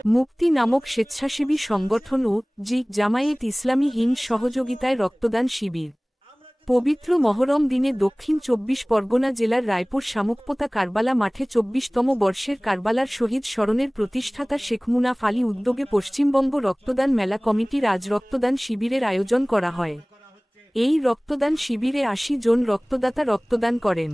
মুক্তি নামক স্বেচ্ছাসেবী সংগঠন ও জামায়াত ইসলামী হিন্দ সহযোগিতায় রক্তদান শিবির। পবিত্র মহরম দিনে দক্ষিণ ২৪ পরগনা জেলার রায়পুর শামুকপোতা কারবালা মাঠে ২৪তম বর্ষের কারবালার শহীদ স্মরণের প্রতিষ্ঠাতা শেখ মুনাফ আলী উদ্যোগে পশ্চিমবঙ্গ রক্তদান মেলা কমিটির আজ রক্তদান শিবিরের আয়োজন করা হয়। এই রক্তদান শিবিরে ৮০ জন রক্তদাতা রক্তদান করেন।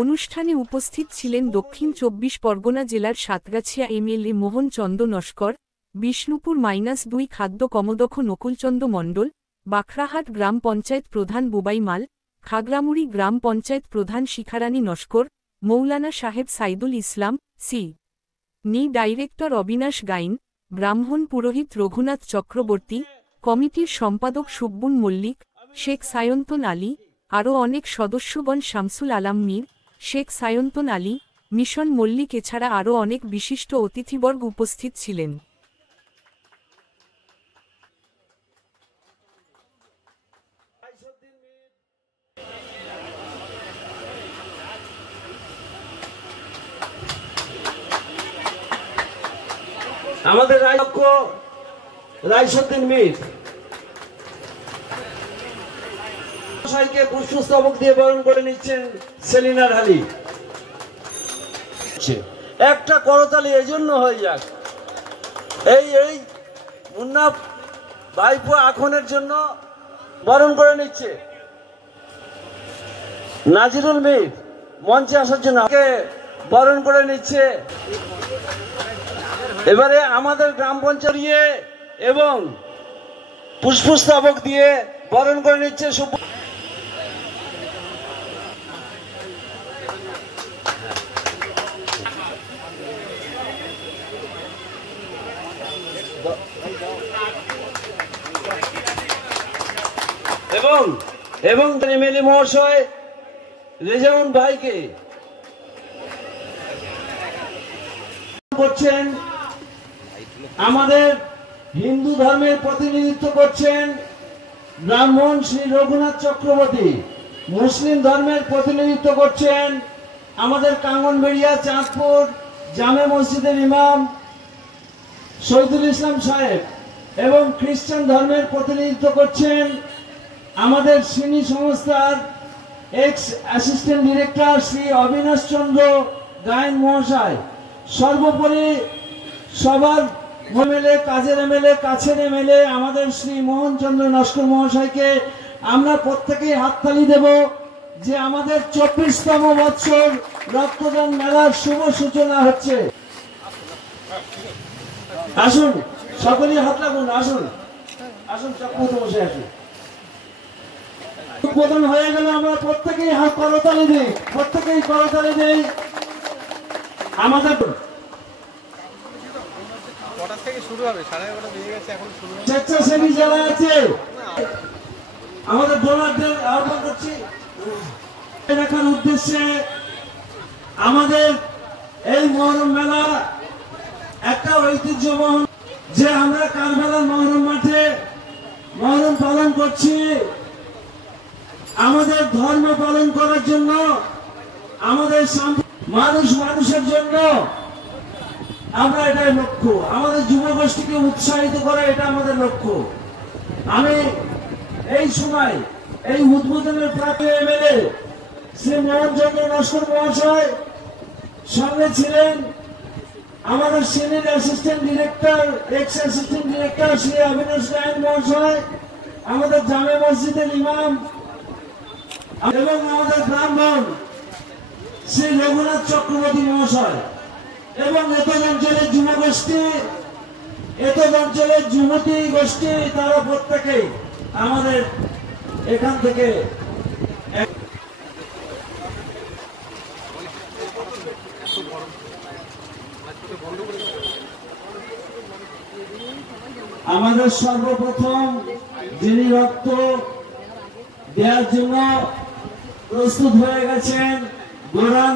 অনুষ্ঠানে উপস্থিত ছিলেন দক্ষিণ ২৪ পরগনা জেলার সাতগাছিয়া এমএলএ মোহন চন্দ্র নস্কর, বিষ্ণুপুর -২ খাদ্য কমদক্ষ নকুলচন্দ্র মণ্ডল, বাখরাহাট গ্রাম পঞ্চায়েত প্রধান বুবাই মাল, খাগড়ামুড়ি গ্রাম পঞ্চায়েত প্রধান শিখারানী নস্কর, মৌলানা সাহেব সাইদুল ইসলাম, নি ডাইরেক্টর অবিনাশ গাইন, ব্রাহ্মণ পুরোহিত রঘুনাথ চক্রবর্তী, কমিটির সম্পাদক সুব্বুন মল্লিক, শেখ সায়ন্তন আলী, আরও অনেক সদস্যগণ শামসুল আলাম মীর, শেখ সায়ন্তন আলী, মিশন মল্লিক এছাড়া আরও অনেক বিশিষ্ট অতিথিবর্গ উপস্থিত ছিলেন। আমাদের রাইসুদ্দিন মীর মশাইকে পুষ্পস্তবক দিয়ে বরণ করে নিচ্ছেন সেলিনা ঢালি। একটা করতালি এই জন্য হয়ে যাক, এই মুন্না ভাইপো আখনের জন্য বরণ করে নিচ্ছে। নাজিরুল মীর মঞ্চে আসার জন্য বরণ করে নিচ্ছে। এবারে আমাদের গ্রাম পঞ্চায়েত এবং পুষ্পস্তবক দিয়ে বরণ করে নিচ্ছে এবং এমএলএ মহাশয় রেজাউল ভাইকে করছেন। আমাদের হিন্দু ধর্মের প্রতিনিধিত্ব করছেন ব্রাহ্মণ শ্রী রঘুনাথ চক্রবর্তী, মুসলিম ধর্মের প্রতিনিধিত্ব করছেন আমাদের কাঙ্গনবেড়িয়া চাঁদপুর জামে মসজিদের ইমাম শহীদুল ইসলাম সাহেব, এবং খ্রিস্টান ধর্মের প্রতিনিধিত্ব করছেন আমাদের সিনি সংস্থার ex assistant director Shri Abinash Chandra Gayan মহাশয়। সর্বোপরি সবার এমএলএ, কাজের এমএলএ, কাছের এমএলএ আমাদের শ্রী মোহন চন্দ্র নস্কর মহাশয়কে আমরা প্রত্যেকেই হাততালি দেব যে আমাদের ২৪তম বৎসর রক্তদান মেলার শুভ সূচনা হচ্ছে। আসুন সকলেই হাত লাগুন, আসুন চক্রবর্তী মশাই আসুন। উদ্বোধন হয়ে গেল, আমরা প্রত্যেকেই করতালি দিই। আমাদের স্বেচ্ছাসেবী যারা আছে আমাদের ডোনারদের আহ্বান করছি দেখার উদ্দেশ্যে। আমাদের এই মহরম মেলা একটা ঐতিহ্যবহন যে আমরা কারবালার মহরম মাঠে মহরম পালন করছি আমাদের ধর্ম পালন করার জন্য, আমাদের মানুষের জন্য। আমরা এটাই লক্ষ্য, আমাদের যুবগোষ্ঠীকে উৎসাহিত করা এটা আমাদের লক্ষ্য। আমি এই সময় এই উদ্বোধনের প্রাপ্য এমএলএ শ্রী মোহন চন্দ্র নস্কর মহাশয়, সঙ্গে ছিলেন আমাদের senior assistant director x assistant director Shri Abinash গায়ন মহাশয়, আমাদের জামে মসজিদের ইমাম এবং আমাদের ব্রাহ্মণ শ্রী রঘুনাথ চক্রবর্তী মহাশয়, এবং এতদ অঞ্চলের যুবগোষ্ঠী, এতদ অঞ্চলের যুবতী গোষ্ঠী, তারা প্রত্যেকেই আমাদের এখান থেকে আমাদের সর্বপ্রথম যিনি রক্ত দেওয়ার জন্য প্রস্তুত হয়ে গেছেন বোরান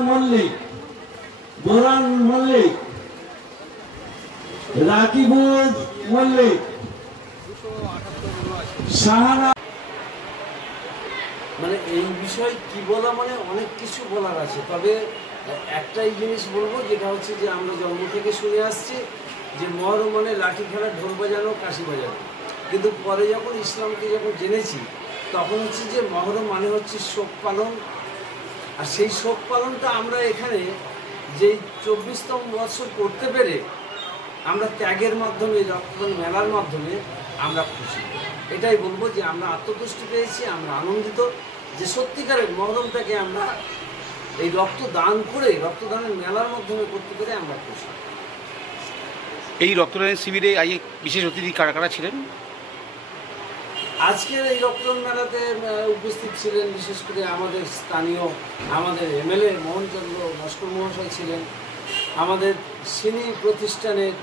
মল্লিক, রাকিবুল মল্লিক, শাহানা। মানে এই বিষয় কি বলা, মানে অনেক কিছু বলার আছে, তবে একটাই জিনিস বলবো, যেটা হচ্ছে যে আমরা জন্ম থেকে শুনে আসছি যে মহরম মানে লাঠি খেলা, ঢোল বাজানো, কাশি বাজানো। কিন্তু পরে যখন ইসলামকে যখন জেনেছি তখন হচ্ছে যে মহরম মানে হচ্ছে শোক পালন। আর সেই শোক পালনটা আমরা এখানে যেই 24তম বৎসর করতে পেরে আমরা ত্যাগের মাধ্যমে, রক্তদান মেলার মাধ্যমে আমরা খুশি। এটাই বলবো যে আমরা আত্মতুষ্টি পেয়েছি, আমরা আনন্দিত যে সত্যিকারের মহরমটাকে আমরা এই রক্তদান করে, রক্তদানের মেলার মাধ্যমে করতে পেরে আমরা খুশি। এই রক্তদানের শিবিরে আজকে বিশেষ অতিথি কারা কারা ছিলেন? আজকের এই রক্তদান মেলাতে উপস্থিত ছিলেন বিশেষ করে আমাদের স্থানীয়, আমাদের এমএলএ মোহনচন্দ্র নস্কর মহাশয় ছিলেন, আমাদের সিনি প্রতিষ্ঠানের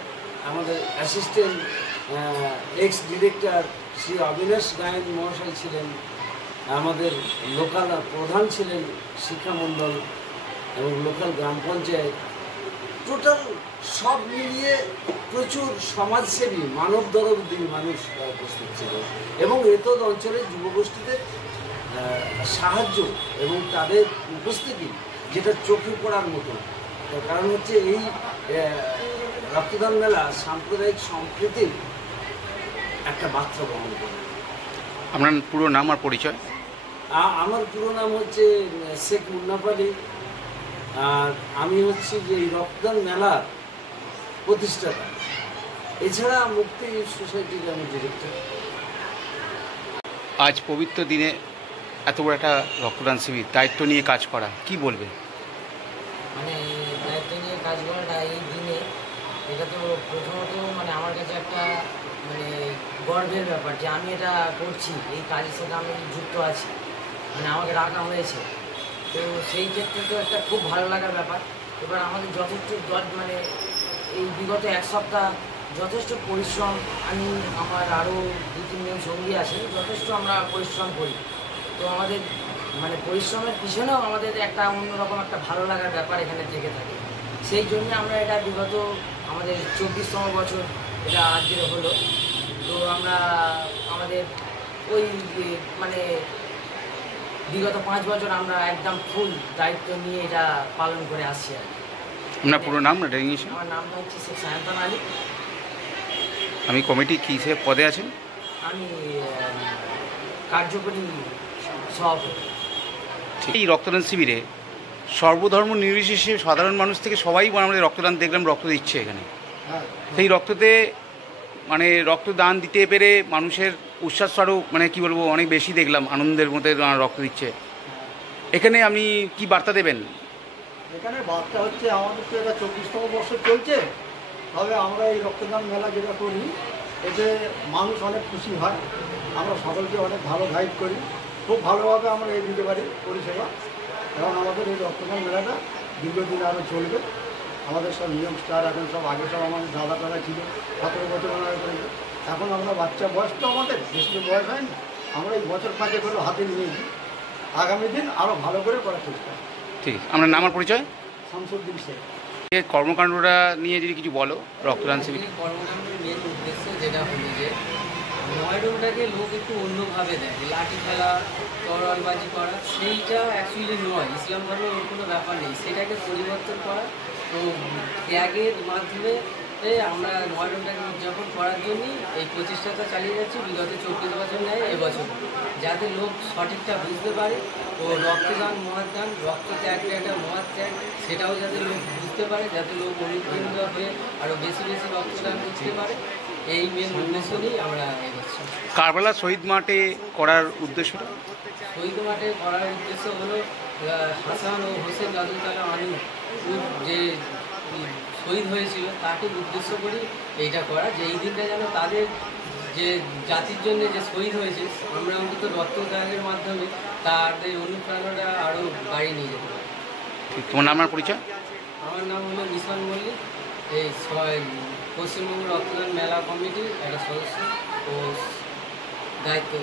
আমাদের assistant x director Shri Abinash Gayen মহাশয় ছিলেন, আমাদের লোকাল প্রধান ছিলেন শিক্ষামণ্ডল এবং লোকাল গ্রাম পঞ্চায়েত। টোটাল সব মিলিয়ে প্রচুর সমাজসেবী, মানব দরদি মানুষ উপস্থিত ছিল এবং এতদ অঞ্চলের যুবগোষ্ঠীদের সাহায্য এবং তাদের উপস্থিতি যেটা চোখে পড়ার মতো। তার কারণ হচ্ছে এই রক্তদান মেলা সাম্প্রদায়িক সম্প্রীতির একটা বার্তা বহন করে। আপনার পুরো নাম আর পরিচয়? আমার পুরো নাম হচ্ছে শেখ মুন্নাফ আলী, আর আমি হচ্ছি যে এই রক্তদান মেলার প্রতিষ্ঠাতা। এছাড়া মুক্তি সোসাইটির আমি ডিরেক্টর। আজ পবিত্র দিনে এত বড় একটা রক্তদান শিবির, দায়িত্ব নিয়ে কাজ করা, কি বলবেন? মানে দায়িত্ব নিয়ে কাজ করাটা এই দিনে, এটা তো প্রথমত মানে আমার কাছে একটা মানে গর্বের ব্যাপার যে আমি এটা করছি, এই কাজের সাথে আমি যুক্ত আছি, মানে আমাকে রাখা হয়েছে। তো সেই ক্ষেত্রে তো একটা খুব ভালো লাগার ব্যাপার। এবার আমাদের যথেষ্ট মানে এই বিগত এক সপ্তাহ যথেষ্ট পরিশ্রম, আমি আমার আরও 2-3 জন সঙ্গী আছে, যথেষ্ট আমরা পরিশ্রম করি। তো আমাদের মানে পরিশ্রমের পিছনেও আমাদের একটা অন্যরকম একটা ভালো লাগার ব্যাপার এখানে থেকে থাকে। সেই জন্য আমরা এটা বিগত আমাদের 24তম বছর এটা আজকে হলো। তো আমরা আমাদের ওই মানে বিগত 5 বছর আমরা একদম ফুল দায়িত্ব নিয়ে এটা পালন করে আসছি আর কি। আপনার পুরো নাম? আমার নামটা হচ্ছে শেখ সায়ন্তন আলী। আমি কমিটি কী হিসেবে পদে আছেন? আমি কার্যকরী সভাপতি। এই রক্তদান শিবিরে সর্বধর্ম নির্বিশেষে সাধারণ মানুষ থেকে সবাই আমাদের রক্তদান দেখলাম, রক্ত দিচ্ছে এখানে। সেই রক্ততে মানে রক্তদান দিতে পেরে মানুষের উচ্ছ্বাস আরও মানে কী বলবো অনেক বেশি দেখলাম, আনন্দের মধ্যে রক্ত দিচ্ছে। এখানে আপনি কি বার্তা দেবেন? এখানে বার্তা হচ্ছে আমাদের তো এটা 24তম বছর চলছে, তবে আমরা এই রক্তদান মেলা যেটা করি এতে মানুষ অনেক খুশি হয়, আমরা সকলকে অনেক ভালো গাইড করি, খুব ভালোভাবে আমরা এই দিতে পারি পরিষেবা। এবং আমাদের এই রক্তদান মেলাটা দীর্ঘদিন আরও চলবে। আমাদের সব নিয়ম স্টার এখন সব আগে সব আমাদের দাদা টাদা ছিল, 17 বছর ওনারা করেছে। এখন আমরা বাচ্চা বয়স তো আমাদের বেশি তো বয়স হয় না, আমরা এই বছর 5 করে হাতে নিয়েছি। আগামী দিন আরও ভালো করে করার চেষ্টা। ঠিক আছে, আপনার নাম আর পরিচয়? শামসুদ্দিন শেখ। এই কর্মকাণ্ডটা নিয়ে যদি কিছু বলো, রক্তদান শিবির। কর্মকাণ্ডের মেন উদ্দেশ্য যেটা হলো যে মহরমটাকে লোক একটু অন্যভাবে দেখে, লাঠি খেলা, তরোয়ালবাজি করা, সেইটা অ্যাকচুয়ালি নয়। ইসলাম ধর্মের ওর কোনো ব্যাপার নেই, সেটাকে পরিবর্তন করা। তো ত্যাগের মাধ্যমে আমরা মহরমটাকে উদযাপন করার জন্যই এই প্রচেষ্টাটা চালিয়ে যাচ্ছি বিগত 24 বছর নেয় এবছর, যাতে লোক সঠিকটা বুঝতে পারে ও রক্তদান মহাদান, রক্ত ত্যাগটা একটা মহাত্যাগ, সেটাও যাতে লোক বুঝতে পারে, যাতে লোক অনুপ্রাণিত হয়ে আরও বেশি বেশি রক্তদান করতে পারে। এই মেন উদ্দেশ্য নিয়েই আমরা এগোচ্ছি। কারবালা শহীদ মাঠে করার উদ্দেশ্যটা? শহীদ মাঠে করার উদ্দেশ্য হলো হাসান ও হোসেন রাদিয়াল্লাহু আনহু যে শহীদ হয়েছিল তাকে উদ্দেশ্য করে এইটা করা, যে এই দিনটা যেন তাদের যে জাতির জন্য যে শহীদ হয়েছে আমরা অন্তত রক্তদানের মাধ্যমে তাদের অনুপ্রেরণাটা আরও বাড়িয়ে নিয়ে যেতে পারি। তোমার নাম আর পরিচয়? আমার নাম হলো মিশন মল্লিক, এই পশ্চিমবঙ্গ রক্তদান মেলা কমিটির একটা সদস্য ও দায়িত্ব।